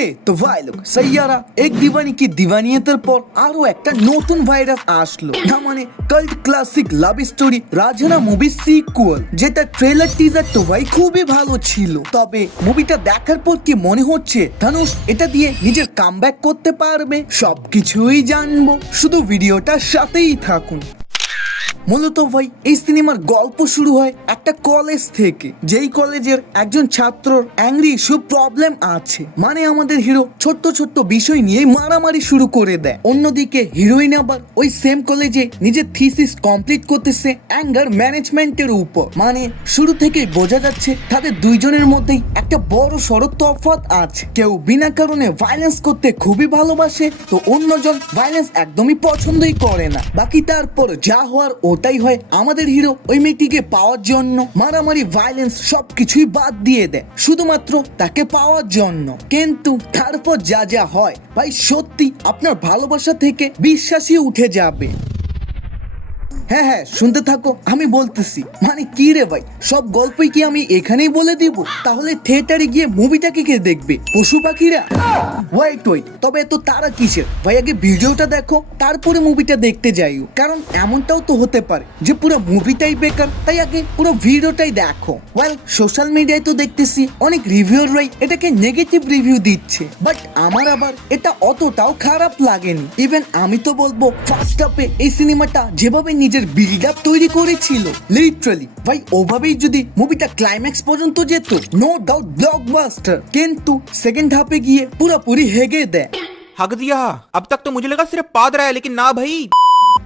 ওকে তো ভাই লোক সৈয়ারা এক দিওয়ানি কি দিওয়ানিয়তের পর আরো একটা নতুন ভাইরাস আসলো, না মানে cult classic love story Raanjhanaa movie sequel, যেটা ট্রেলার টিজার তো ভাই খুবই ভালো ছিল। তবে মুভিটা দেখার পর কি মনে হচ্ছে ধনুষ এটা দিয়ে নিজের কামব্যাক করতে পারবে? সবকিছুই জানবো, শুধু ভিডিওটার সাথেই থাকুন। মূলত ভাই এই সিনেমার গল্প শুরু হয় একটা কলেজ থেকে, যেই কলেজের একজন ছাত্রর অ্যাংরি ইস্যু প্রবলেম আছে, মানে আমাদের হিরো ছোট্ট ছোট্ট বিষয় নিয়ে মারামারি শুরু করে দেয়। অন্যদিকে হিরোইন আবার ওই সেম কলেজে নিজের থিসিস কমপ্লিট করতেছে অ্যাঙ্গার ম্যানেজমেন্টের উপর। মানে শুরু থেকেই বোঝা যাচ্ছে তাদের দুইজনের মধ্যেই একটা বড় সড়ো তফাৎ আছে। কেউ বিনা কারণে ভায়োলেন্স করতে খুবই ভালোবাসে, তো অন্যজন ভায়োলেন্স একদমই পছন্দই করে না। বাকি তারপর যা হওয়ার ওটাই হয়। আমাদের হিরো ওই মেয়েটিকে পাওয়ার জন্য মারামারি ভায়োলেন্স সবকিছুই বাদ দিয়ে দেয় শুধুমাত্র তাকে পাওয়ার জন্য। কিন্তু তারপর যা যা হয় ভাই সত্যি আপনার ভালোবাসা থেকে বিশ্বাসই উঠে যাবে। হ্যাঁ হ্যাঁ শুনতে থাকো, আমি বলতেছি। মানে কি রে ভাই, সব গল্পই কি আমি এখানেই বলে দিব? তাহলে থিয়েটারে গিয়ে মুভিটাকে কে দেখবে? পশু পাখিরা? ওয়েট ওয়েট, তবে এত তারা কিসের ভাই? আগে ভিডিওটা দেখো তারপরে মুভিটা দেখতে যাইও, কারণ এমনটাও তো হতে পারে যে পুরো মুভিটাই বেকার, তাই আগে পুরো ভিডিওটাই দেখো। ওয়েল সোশ্যাল মিডিয়ায় তো দেখতেছি অনেক রিভিউয়াররাই এটাকে নেগেটিভ রিভিউ দিচ্ছে, বাট আমার আবার এটা অতটাও খারাপ লাগেনি। ইভেন আমি তো বলবো ফার্স্ট হাফে এই সিনেমাটা যেভাবে নিজের বিল্ড আপ তৈরি করেছিল, লিটারালি ভাই ওভাবেই যদি মুভিটা ক্লাইম্যাক্স পর্যন্ত যেত, নো ডাউট ব্লকবাস্টার। কিন্তু সেকেন্ড হাফে গিয়ে পুরোপুরি হেগে দেয়। हक दिया। अब तक तो मुझे लगा सिर्फ पाद रहा है, लेकिन ना भाई।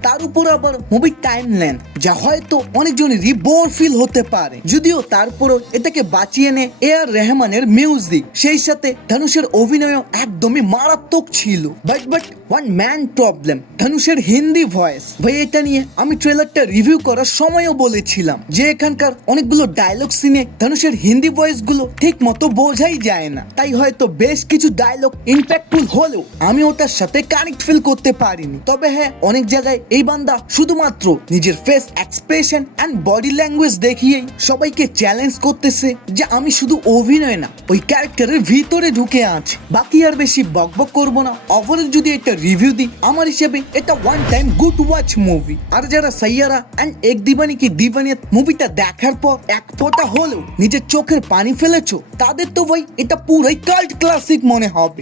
তার উপর আবার মুভির টাইম লেন্থ যা হয়তো অনেকজনেরই বোর ফিল হতে পারে, যদিও তারপরও এটাকে বাঁচিয়ে নেয় এআর রহমানের মিউজিক, সেই সাথে ধনুষের অভিনয়ও একদমই মারাত্মক ছিল। বাট ওয়ান ম্যান প্রবলেম, ধনুষের হিন্দি ভয়েস। ভাই এটা নিয়ে আমি ট্রেলারটা রিভিউ করার সময়ও বলেছিলাম যে এখানকার অনেকগুলো ডায়লগ সিনে ধনুষের হিন্দি ভয়েস গুলো ঠিক মতো বোঝাই যায় না, তাই হয়তো বেশ কিছু ডায়লগ ইম্প্যাক্টফুল হলেও আমি ওটার সাথে কানেক্ট ফিল করতে পারিনি। তবে হ্যাঁ, অনেক জায়গায় এই বান্দা শুধুমাত্র নিজের face expression and body language দেখিয়েই সবাইকে চ্যালেঞ্জ করতেছে যে আমি শুধু অভিনয় না, ওই ক্যারেক্টারের ভিতরে ঢুকে আছি। বাকি আর বেশি বকবক করবো না। ওভারঅল যদি একটা রিভিউ দিই, আমার হিসেবে এটা one time good watch movie. আর যারা সৈয়ারা এন্ড এক দিওয়ানি কি দিওয়ানিয়ত মুভিটা দেখার পর এক ফোঁটা হলেও নিজের চোখের পানি ফেলেছো, তাদের তো ভাই এটা পুরোই কাল্ট ক্লাসিক মনে হবে।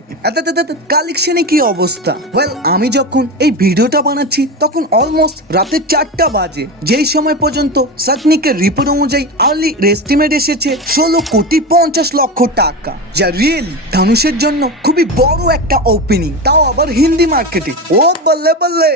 কালেকশনে কি অবস্থা? ওয়েল আমি যখন এই ভিডিওটা বানাচ্ছি তখন অলমোস্ট রাতে 4টা বাজে, যেই সময় পর্যন্ত সাকনিকের রিপোর্ট অনুযায়ী আর্লি এস্টিমেট এসেছে 16,50,00,000 টাকা, যা রিয়েলি ধনুষের জন্য খুবই বড় একটা ওপেনিং, তাও আবার হিন্দি মার্কেটে। ও বল্লে বল্লে।